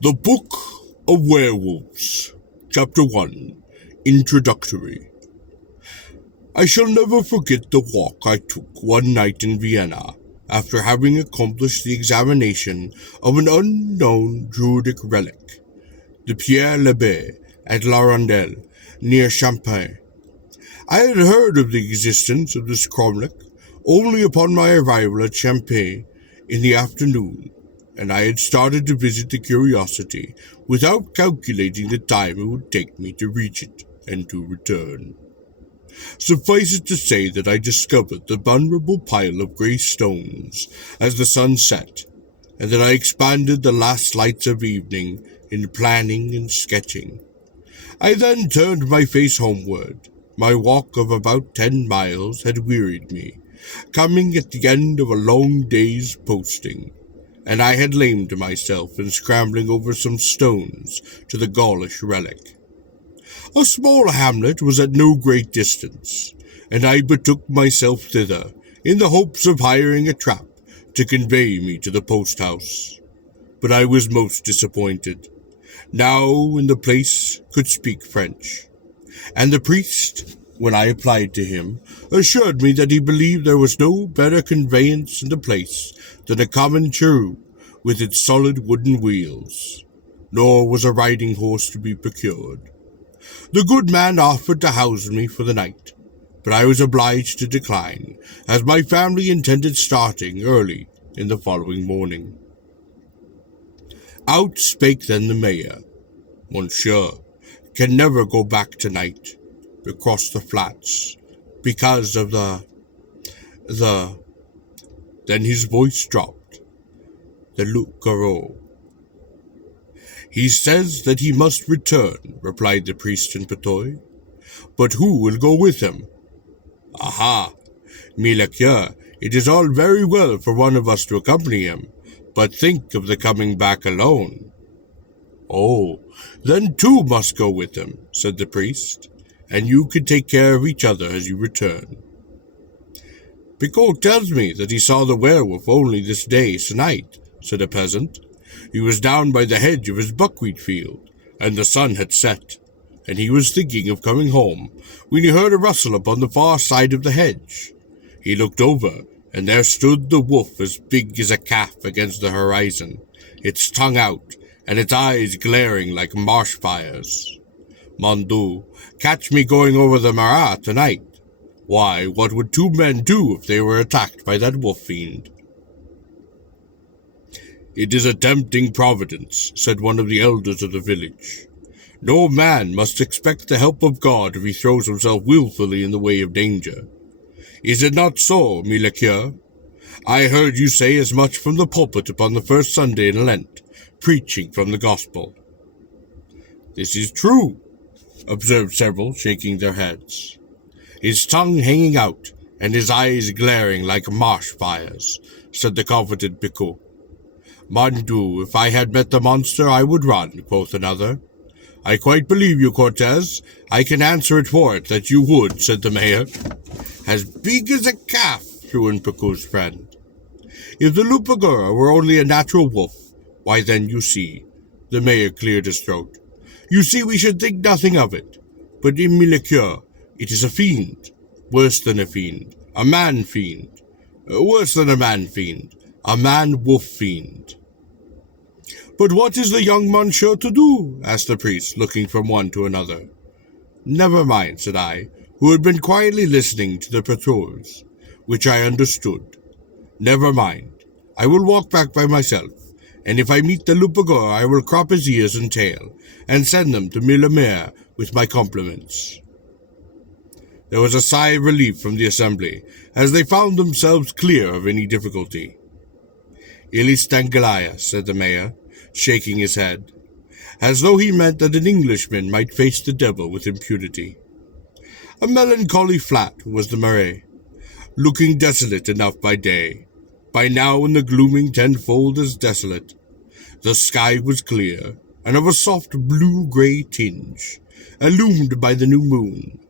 The Book of Werewolves, Chapter 1, Introductory. I shall never forget the walk I took one night in Vienna after having accomplished the examination of an unknown druidic relic, the Pierre l'Abbé at La Rondelle, near Champagne. I had heard of the existence of this cromlech only upon my arrival at Champagne in the afternoon, and I had started to visit the curiosity without calculating the time it would take me to reach it and to return. Suffice it to say that I discovered the vulnerable pile of grey stones as the sun set, and that I expanded the last lights of evening in planning and sketching. I then turned my face homeward. My walk of about 10 miles had wearied me, coming at the end of a long day's posting, and I had lamed myself in scrambling over some stones to the Gaulish relic. A small hamlet was at no great distance, and I betook myself thither in the hopes of hiring a trap to convey me to the post-house. But I was most disappointed. Now in the place could speak French, and the priest, when I applied to him, assured me that he believed there was no better conveyance in the place than a common chariot with its solid wooden wheels, nor was a riding horse to be procured. The good man offered to house me for the night, but I was obliged to decline, as my family intended starting early in the following morning. Out spake then the mayor. Monsieur can never go back tonight across the flats because of the... Then his voice dropped. The loup-garou. He says that he must return, replied the priest in patois. But who will go with him? Aha, Milacure, it is all very well for one of us to accompany him, but think of the coming back alone. Oh, then two must go with him, said the priest, and you can take care of each other as you return. Picot tells me that he saw the werewolf only this day se'night, said a peasant. He was down by the hedge of his buckwheat field, and the sun had set, and he was thinking of coming home, when he heard a rustle upon the far side of the hedge. He looked over, and there stood the wolf as big as a calf against the horizon, its tongue out, and its eyes glaring like marsh fires. Mon Dieu, catch me going over the Marat tonight. Why, what would two men do if they were attacked by that wolf-fiend? It is a tempting providence, said one of the elders of the village. No man must expect the help of God if he throws himself wilfully in the way of danger. Is it not so, Milacure? I heard you say as much from the pulpit upon the first Sunday in Lent, preaching from the gospel. This is true, observed several, shaking their heads. His tongue hanging out, and his eyes glaring like marsh fires, said the confident Picot. Mon Dieu, if I had met the monster, I would run, quoth another. I quite believe you, Cortez. I can answer it for it that you would, said the mayor. As big as a calf, threw in Picot's friend. If the loup-garou were only a natural wolf, why then you see, the mayor cleared his throat. You see, we should think nothing of it. But in Milacure, it is a fiend, worse than a fiend, a man-fiend, worse than a man-fiend, a man-wolf-fiend. But what is the young monsieur to do? Asked the priest, looking from one to another. Never mind, said I, who had been quietly listening to the patrols, which I understood. Never mind. I will walk back by myself, and if I meet the loup-garou, I will crop his ears and tail, and send them to Millamere with my compliments. There was a sigh of relief from the assembly, as they found themselves clear of any difficulty. Ilis Tangalaya, said the mayor, shaking his head, as though he meant that an Englishman might face the devil with impunity. A melancholy flat was the Marais, looking desolate enough by day, by now in the glooming tenfold as desolate. The sky was clear, and of a soft blue-grey tinge, illumined by the new moon,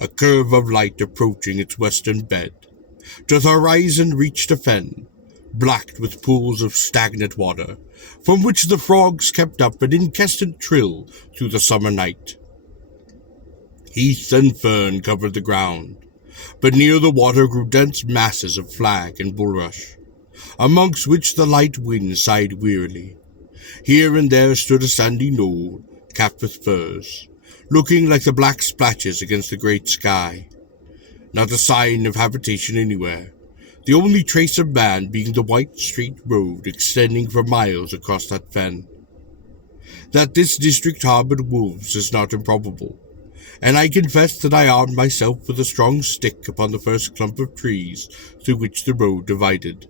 a curve of light approaching its western bed. To the horizon reached a fen, blacked with pools of stagnant water, from which the frogs kept up an incessant trill through the summer night. Heath and fern covered the ground, but near the water grew dense masses of flag and bulrush, amongst which the light wind sighed wearily. Here and there stood a sandy knoll, capped with firs, looking like the black splotches against the great sky. Not a sign of habitation anywhere, the only trace of man being the white straight road extending for miles across that fen. That this district harbored wolves is not improbable, and I confess that I armed myself with a strong stick upon the first clump of trees through which the road divided.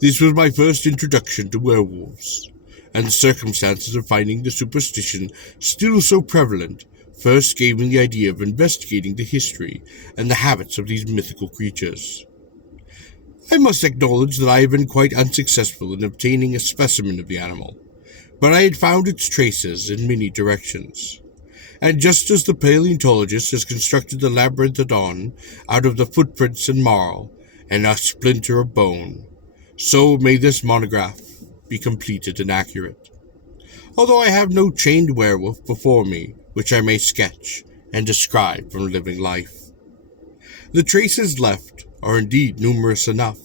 This was my first introduction to werewolves, and the circumstances of finding the superstition still so prevalent first gave me the idea of investigating the history and the habits of these mythical creatures. I must acknowledge that I have been quite unsuccessful in obtaining a specimen of the animal, but I had found its traces in many directions. And just as the paleontologist has constructed the labyrinthodon out of the footprints and marl and a splinter of bone, so may this monograph be completed and accurate. Although I have no chained werewolf before me which I may sketch and describe from living life. The traces left are indeed numerous enough,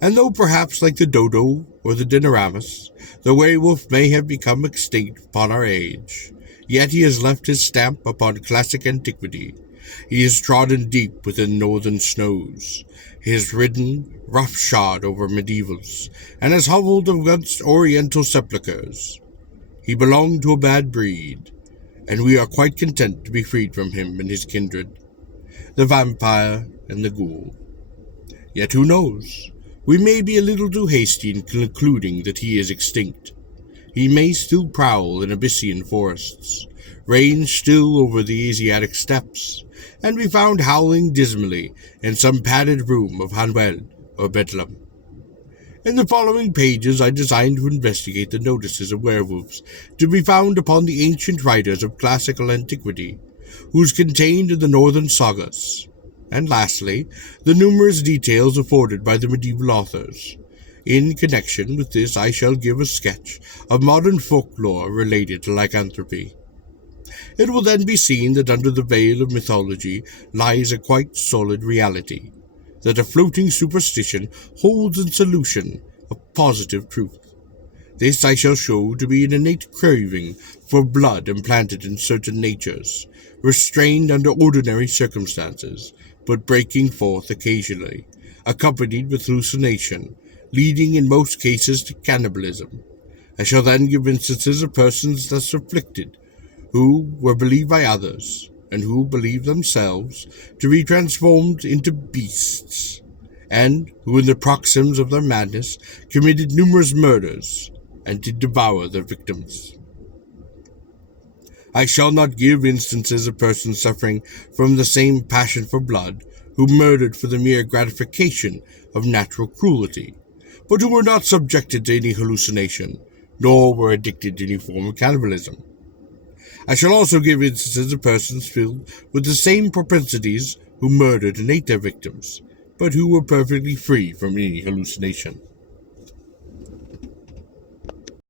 and though perhaps like the dodo or the dinoramus, the werewolf may have become extinct upon our age, yet he has left his stamp upon classic antiquity. He has trodden deep within northern snows. He has ridden roughshod over medievals, and has hovelled against oriental sepulchres. He belonged to a bad breed, and we are quite content to be freed from him and his kindred, the vampire and the ghoul. Yet who knows? We may be a little too hasty in concluding that he is extinct. He may still prowl in Abyssinian forests, range still over the Asiatic steppes, and be found howling dismally in some padded room of Hanwell or Bedlam. In the following pages I designed to investigate the notices of werewolves to be found upon the ancient writers of classical antiquity, whose contained in the northern sagas, and lastly, the numerous details afforded by the medieval authors. In connection with this I shall give a sketch of modern folklore related to lycanthropy. It will then be seen that under the veil of mythology lies a quite solid reality, that a floating superstition holds in solution a positive truth. This I shall show to be an innate craving for blood implanted in certain natures, restrained under ordinary circumstances, but breaking forth occasionally, accompanied with hallucination, leading in most cases to cannibalism. I shall then give instances of persons thus afflicted, who were believed by others, and who believed themselves to be transformed into beasts, and who in the paroxysms of their madness committed numerous murders, and did devour their victims. I shall not give instances of persons suffering from the same passion for blood, who murdered for the mere gratification of natural cruelty, but who were not subjected to any hallucination, nor were addicted to any form of cannibalism. I shall also give instances of persons filled with the same propensities who murdered and ate their victims, but who were perfectly free from any hallucination.